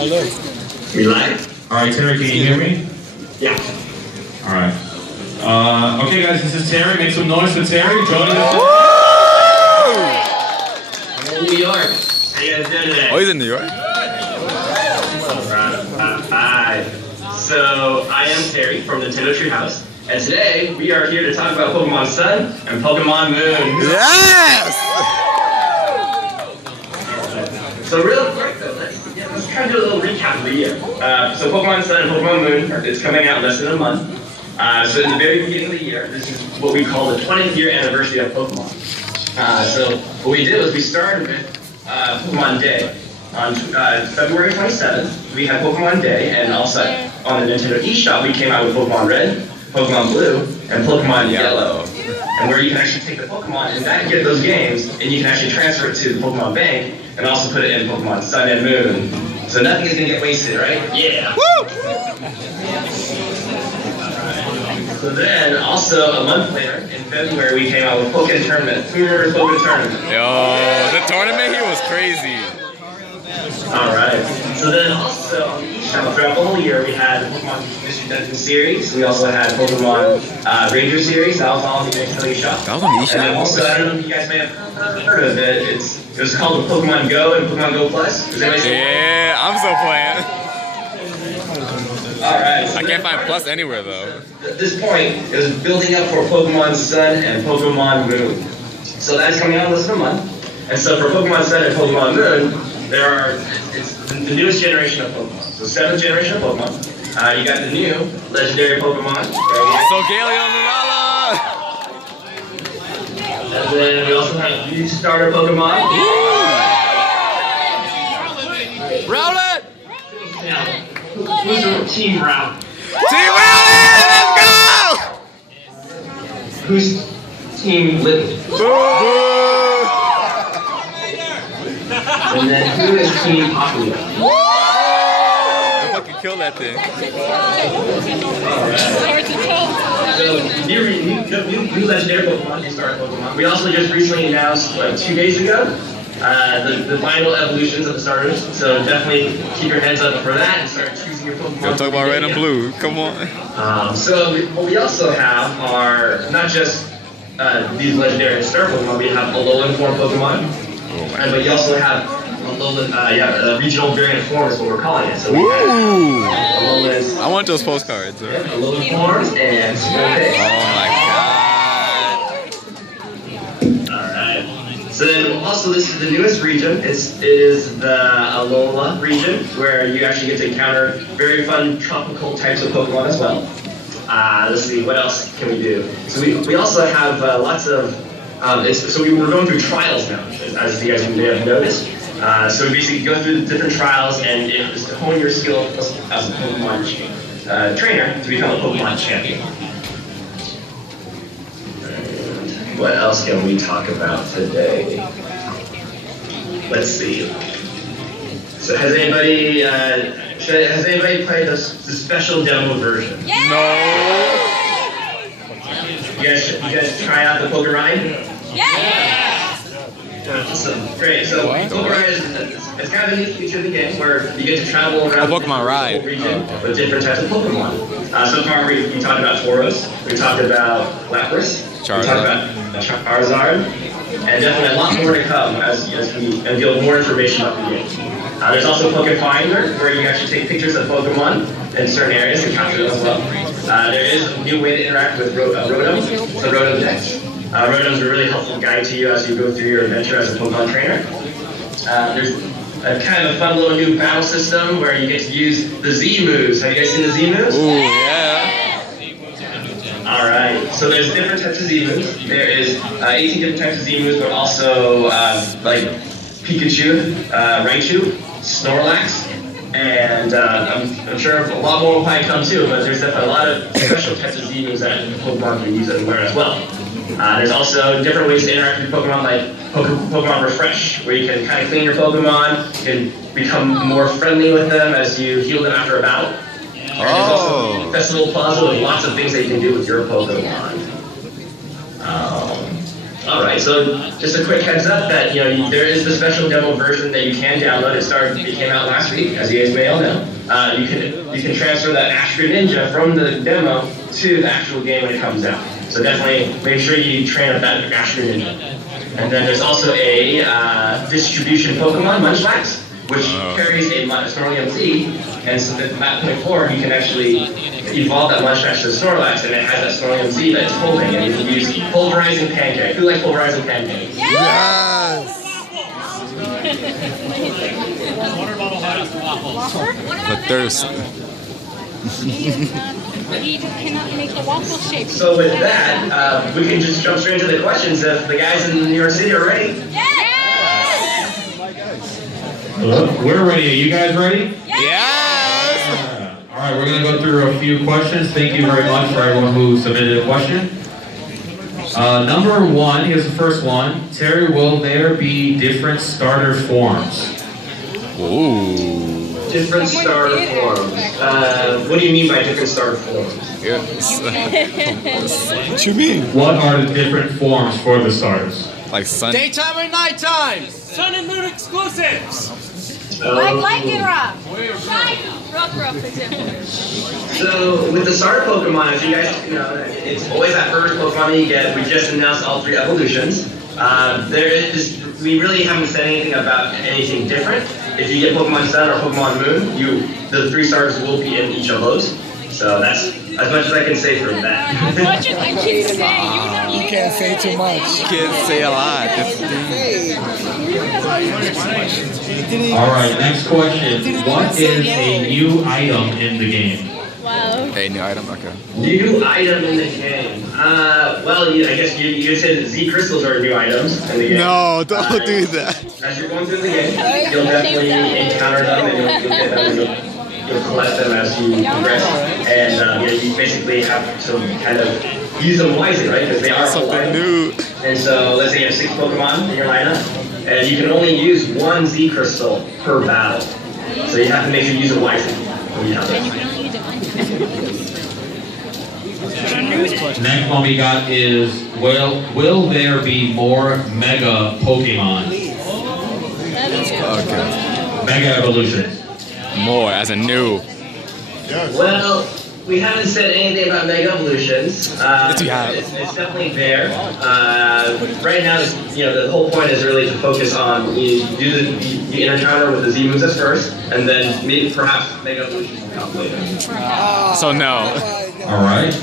We live? Alright, Terry, can you hear me? Yeah. Alright. Okay, guys, this is Terry. Make some noise for Terry. Joining us. I'm in New York. How you guys doing today? Oh, he's in New York? Hi. So, I am Terry from Nintendo Treehouse. And today, we are here to talk about Pokemon Sun and Pokemon Moon. Yes! So real quick though, let's try to do a little recap of the year. So Pokemon Sun and Pokemon Moon, it's coming out in less than a month. So in the very beginning of the year, this is what we call the 20th year anniversary of Pokemon. So what we did was we started with Pokemon Day. On February 27th, we had Pokemon Day, and also on the Nintendo eShop, we came out with Pokemon Red, Pokemon Blue, and Pokemon Yellow. And where you can actually take the Pokemon and back get those games, and you can actually transfer it to the Pokemon Bank, and also put it in Pokemon Sun and Moon. So nothing is going to get wasted, right? Yeah! Woo! So then, also a month later, in February, we came out with Pokken Tournament. Who remembers Pokken Tournament? Yo, the tournament here was crazy. Alright. So then also on the eShop, throughout the whole year, we had the Pokemon Mystery Dungeon series. We also had Pokemon Ranger series. That was all on the Nintendo eShop. That was on the eShop? And then also, I don't know if you guys may have heard of it. It was called Pokemon Go and Pokemon Go Plus. Yeah, I'm still playing. Alright. So I can't find Plus anywhere though. At this point, it was building up for Pokemon Sun and Pokemon Moon. So that's coming out in less than a month. And so for Pokemon Sun and Pokemon Moon, it's the newest generation of Pokemon. So 7th generation of Pokemon. You got the new legendary Pokemon. Right here. So Galeo And then we also have new starter Pokemon. Rowlet! Now, who's your Team Rowlet? Team Rowlet! Let's go! Who's Team Lippy? And then who is Team Popular? I fucking kill that thing. So, new legendary Pokemon, new starter Pokemon. We also just recently announced, 2 days ago, the final evolutions of the starters. So definitely keep your heads up for that and start choosing your Pokemon. Don't talk about red and blue, come on. What we also have are not just these legendary starter Pokemon, we have Alolan form Pokemon. But you also have a regional variant form is what we're calling it. So we have Alolan's, I want those postcards. Alolan forms and Super Oh my god. Alright. So then also this is the newest region. It is the Alola region, where you actually get to encounter very fun tropical types of Pokemon as well. Let's see, what else can we do? So we also have lots of so we're going through trials now, as you guys may have noticed. So we basically go through the different trials, and it's to hone your skill as a Pokemon trainer to become a Pokemon champion. And what else can we talk about today? Let's see. So has anybody played the special demo version? Yeah. No. You guys try out the Poké Ride? Yeah! Awesome, great. So Poké Ride is kind of a neat feature of the game where you get to travel around Pokemon Ride region with different types of Pokemon. So far we talked about Tauros, we talked about Lapras, we talked about Charizard, and definitely a lot more to come as we unveil more information about the game. There's also Poké Finder, where you actually take pictures of Pokemon in certain areas and capture them as well. There is a new way to interact with Rotom, the Rotom Dex. Rotom is a really helpful guide to you as you go through your adventure as a Pokemon trainer. There's a kind of a fun little new battle system where you get to use the Z moves. Have you guys seen the Z moves? Ooh, yeah. Alright, so there's different types of Z moves. There is 18 different types of Z moves, but also like Pikachu, Raichu, Snorlax, and I'm sure a lot more will probably come too, but there's definitely a lot of special types of Z moves that Pokemon can use and learn as well. There's also different ways to interact with Pokemon, like Pokemon Refresh, where you can kind of clean your Pokemon, you can become more friendly with them as you heal them after a battle. And there's also Festival Plaza with lots of things that you can do with your Pokemon. All right, so just a quick heads up that there is the special demo version that you can download. It came out last week, as you guys may all know. You can transfer that Astro Ninja from the demo to the actual game when it comes out. So definitely make sure you train up that Astro Ninja. And then there's also a distribution Pokemon, Munchlax, which carries a Snorlax Z, and so at that point forward, you can actually evolve that Munchlax to Snorlax, and it has that Snorlax Z that it's holding, and you can use Pulverizing Pancake. Who likes Pulverizing Pancake? Yes! The thirst. He cannot make the waffle shape. So with that, we can just jump straight into the questions if the guys in New York City are ready. Yes! We're ready. Are you guys ready? Yes! All right, we're going to go through a few questions. Thank you very much for everyone who submitted a question. Number one, here's the first one. Terry, will there be different starter forms? Ooh. Different starter forms. What do you mean by different starter forms? Yes. What you mean? What are the different forms for the starters? Like sun. Daytime or nighttime? Sun and moon exclusives. Like and Rock. Shiny. Rock, for example. So with the starter Pokemon, as you guys know, it's always that first Pokemon that you get. We just announced all 3 evolutions. We really haven't said anything about anything different. If you get Pokemon Sun or Pokemon Moon, the 3 starters will be in each of those. So that's as much as I can say for that. As much as I can say, You can't say too much. Can't say a lot. All right, next question. What is a new item in the game? Wow. Hey, new item, okay. New item in the game. Well, I guess you could say that Z crystals are new items in the game. No, don't do that. As you're going through the game, you'll definitely encounter them, and you'll get them, and you'll collect them as you progress. And you basically have to kind of use them wisely, right? Because they are full Something items. new. And so let's say you have 6 Pokemon in your lineup, and you can only use 1 Z crystal per battle. So you have to make sure you use it wisely when you have it. Next one we got is, will there be more Mega Pokemon? Okay. Mega Evolutions. More, as a new. Well, we haven't said anything about Mega Evolutions. Yes, we have. It's definitely there. Right now, the whole point is really to focus on you encounter with the Z moves at first, and then maybe perhaps Mega Evolutions will come later. So no. All right.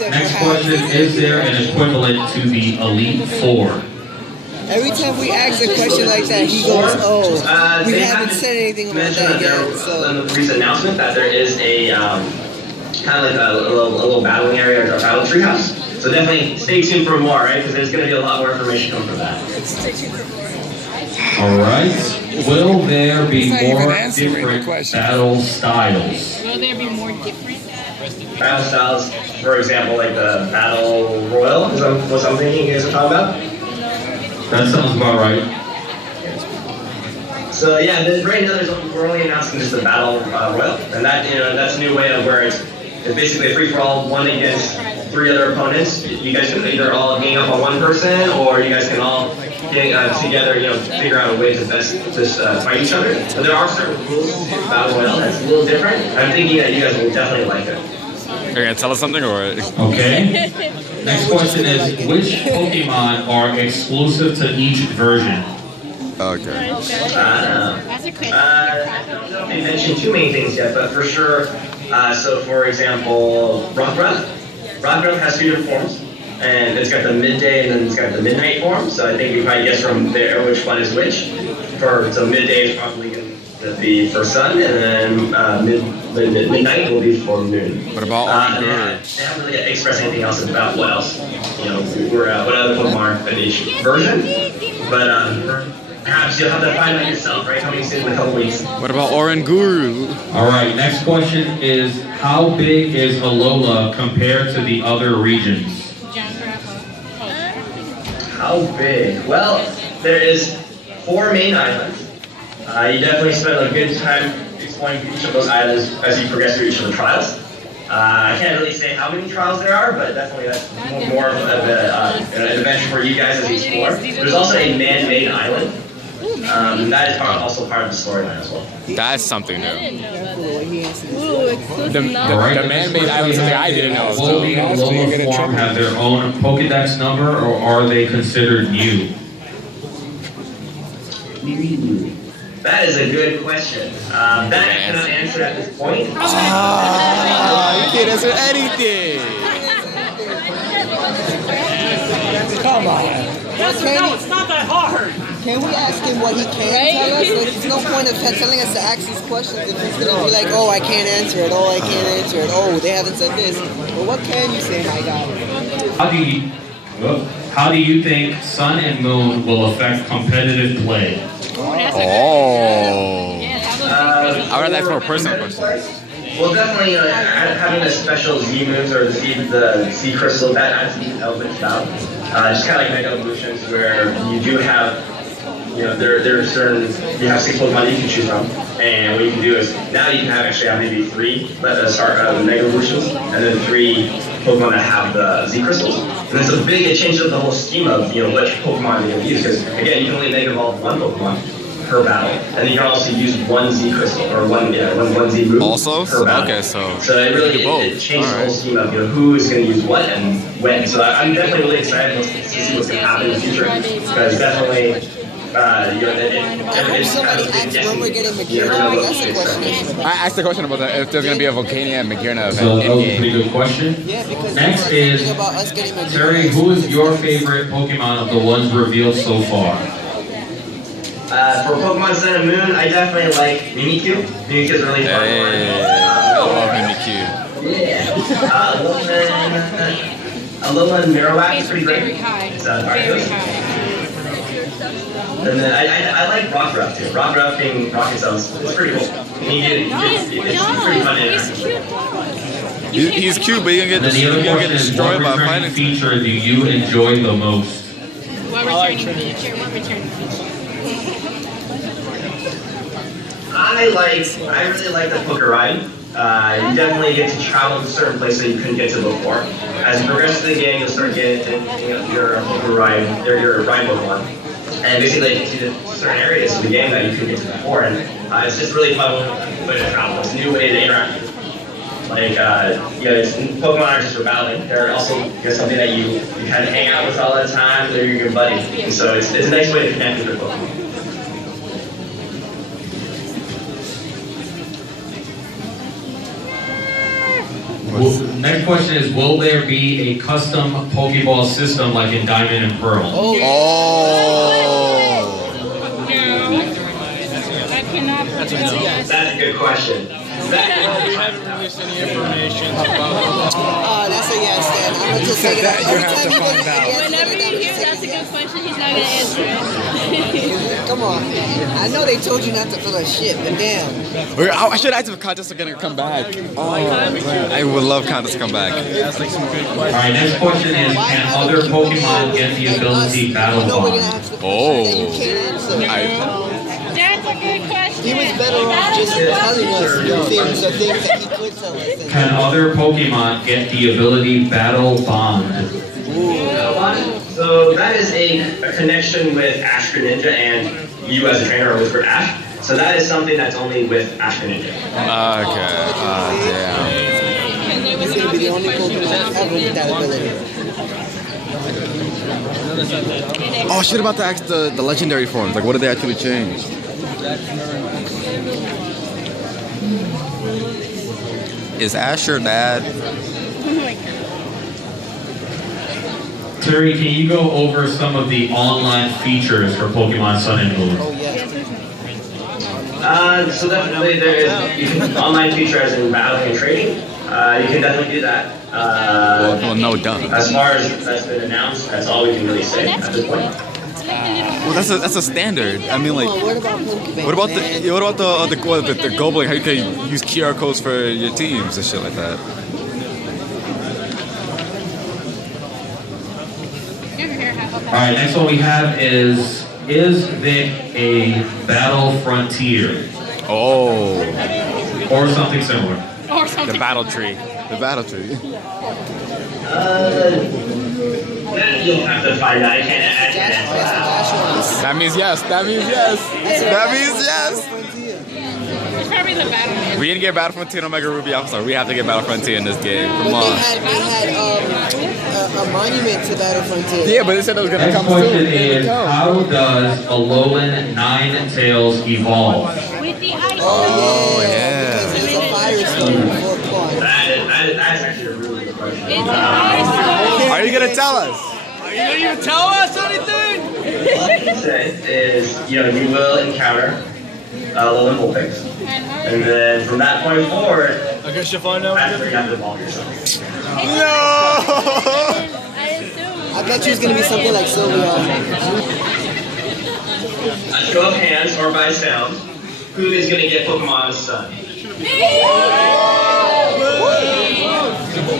Next question, is there an equivalent to the Elite Four? Every time we ask a question like that, he goes, "Oh, we They haven't said anything about mentioned that there yet." So in the recent announcement that there is a kind of like a little battling area or a battle treehouse. So definitely stay tuned for more, right? Because there's going to be a lot more information coming from that. All right. Will there be more different battle styles? Will there be more different? Battle styles, for example, like the Battle Royal, is what I'm thinking you guys are talking about? That sounds about right. So yeah, right now we're only announcing just the Battle Royal, and that's a new way of where it's basically a free-for-all, 1 against 3 other opponents. You guys can either all gang up on 1 person, or you guys can all get together, figure out a way to best just fight each other. But there are certain rules to Battle Royale that's a little different. I'm thinking that you guys will definitely like it. You're gonna tell us something, or? Okay. Next question is, which Pokemon are exclusive to each version? Okay. That's a question. I don't know if they mentioned too many things yet, but for sure, so for example, Rockruff has 2 different forms, and it's got the midday and then it's got the midnight form, so I think you probably guess from there which one is which. So midday is probably going to be for sun, and then midnight will be for moon. What about They haven't really expressed anything else about what else, what other Pokemon are in each version, but perhaps you'll have to find out yourself, right? Coming soon in a couple weeks. What about Oranguru? All right, next question is, how big is Alola compared to the other regions? How big? Well, there is 4 main islands. You definitely spend a good time exploring each of those islands as you progress through each of the trials. I can't really say how many trials there are, but definitely that's more of an adventure for you guys as you explore. There's also a man-made island. That is also part of the storyline as well. That's something new. Ooh, The man-made island is something I didn't know. Will the Alola form have their own Pokedex number, or are they considered new? That is a good question. That I cannot answer at this point. You can't answer anything. Come on. It's not that hard. Can we ask him what he can tell us? Like, there's no point of telling us to ask these questions if he's gonna be like, oh, I can't answer it. Oh, I can't answer it. Oh, they haven't said this. But what can you say, my guy? How do you think Sun and Moon will affect competitive play? Oh. I would like for a personal question. Well, definitely having the special Z moves or the Z crystal, that adds these elements out. Just kind of like Mega Evolutions, where you do have, there's certain, you have 6 Pokemon you can choose from, and what you can do is, now you can actually have maybe 3 start the Mega Evolutions, and then 3 Pokemon that have the Z crystals. And it's it changes up the whole scheme of, which Pokemon you're going to use, because again, you can only Mega Evolve 1 Pokemon per battle, and then you can also use 1 Z crystal, or one Z move Also? per battle. Okay, so it really it changes the whole scheme of who is going to use what and when. So I'm definitely really excited to see what's going to happen in the future, because definitely, I hope somebody asks when we're getting Magearna. That's the question. I asked the question about that, if there's going to be a Volcania and Magearna So event that was a in-game. pretty good question. Yeah, because Next is, about us getting Magearna. Terry, who is your favorite Pokemon of the ones revealed so far? For Pokemon Sun and Moon, I definitely like Mimikyu. Mimikyu is really fun. Hey, I love Mimikyu. Yeah. Alola and Marowak is pretty great. Very high. Very high. And then I like Rockruff too. Rockruff being rock itself is pretty cool. It's pretty fun to interact. He's cute, but you're going to And then the other get question is, destroyed what by returning fighting. feature do you enjoy the most? What returning feature? What returning feature? I really like the Poker Ride. You definitely get to travel to certain places you couldn't get to before. As you progress through the game, you'll start getting your Poker Ride, your ride Pokemon. And basically it takes you to certain areas of the game that you couldn't get to before. And it's just really fun way to travel. It's a new way to interact with. Pokemon aren't just for battling. They're also something that you kind of hang out with all the time. They're your buddy. And so it's a nice way to connect with your Pokemon. Next question is, will there be a custom Pokeball system like in Diamond and Pearl? Oh. No. I cannot predict this. That's a good question. We haven't released any information about That's a yes, Dan. I'm gonna just say that every time you find out. Whenever you hear that's a good question, he's not going to answer it. Come on. I know they told you not to fill a shit, but damn. I should ask if contests are going to come back. Oh, man. I would love contests to come back. Alright, next question is, can other Pokemon get the ability Battle Bond? Oh. That's a good question. He was better off just telling us the things that he could tell us. Can other Pokemon get the ability Battle Bond? So that is a connection with Ash Greninja and you as a trainer are with Ash. So that is something that's only with Ash Greninja. Okay. Damn. He's gonna be the only Pokemon ever with that ability. Oh, shit about to ask the legendary forms. Like, what did they actually change? Is Ash your dad? Terry, can you go over some of the online features for Pokemon Sun and Moon? Oh, yeah. So definitely there is online features in battling and trading. You can definitely do that. Well, no, done. As far as that's been announced, that's all we can really say at this point. Well, that's a standard. I mean, like, What about Pokemon? what about the Goblin? How you can use QR codes for your teams and shit like that? Alright, next one we have is Vic a Battle Frontier? Oh, Or something similar? Or something. the battle tree. The battle tree. That you'll have to find out. I can't answer. That means yes. That means yes. That means yes. It's probably the battle man. We didn't get Battle Frontier Omega Ruby Alpha Star. We have to get Battle Frontier in this game. Come on. They had a monument to Battle Frontier. Yeah, but they said it was gonna Next come question soon. is, how does Alolan Ninetales evolve? With the ice. Oh, yeah. Because there's a fire stone before Claw. That's actually a really good question. It's the ice. Are you gonna tell us? Are you gonna even tell us anything? All I can say is, you will encounter Alolan Vulpix. And then from that point forward, I guess you'll find out. that's where you have to evolve yourself. No! I assume. I bet you it's gonna be something like Sylveon. A show of hands or by sound, who is going to get Pokemon Sun?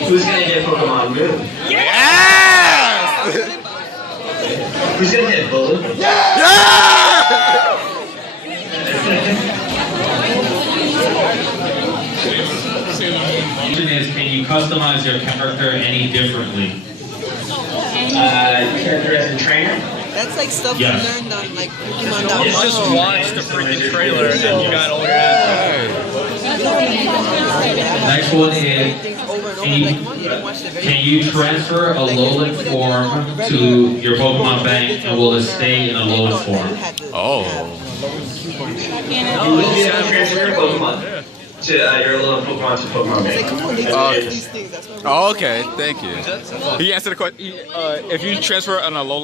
Who's going to get Pokemon Moon? Yes! Who's going to get Bullet? Question is, can you customize your character any differently? Character as a trainer? That's like stuff Yes. you learned on like Pokemon.com. You just watched the freaking trailer and you got all your head. Next one is, Over and over, can you, like, come on, you didn't watch the video. can you transfer a Alolan form to your Pokemon bank and will it stay in Alolan form? Oh. You will be able to transfer your Pokemon to your little Pokemon to Pokemon Bank. Come on, they Oh. do these things. That's why Oh, okay. Thank you. He answered the question. If you transfer an Alolan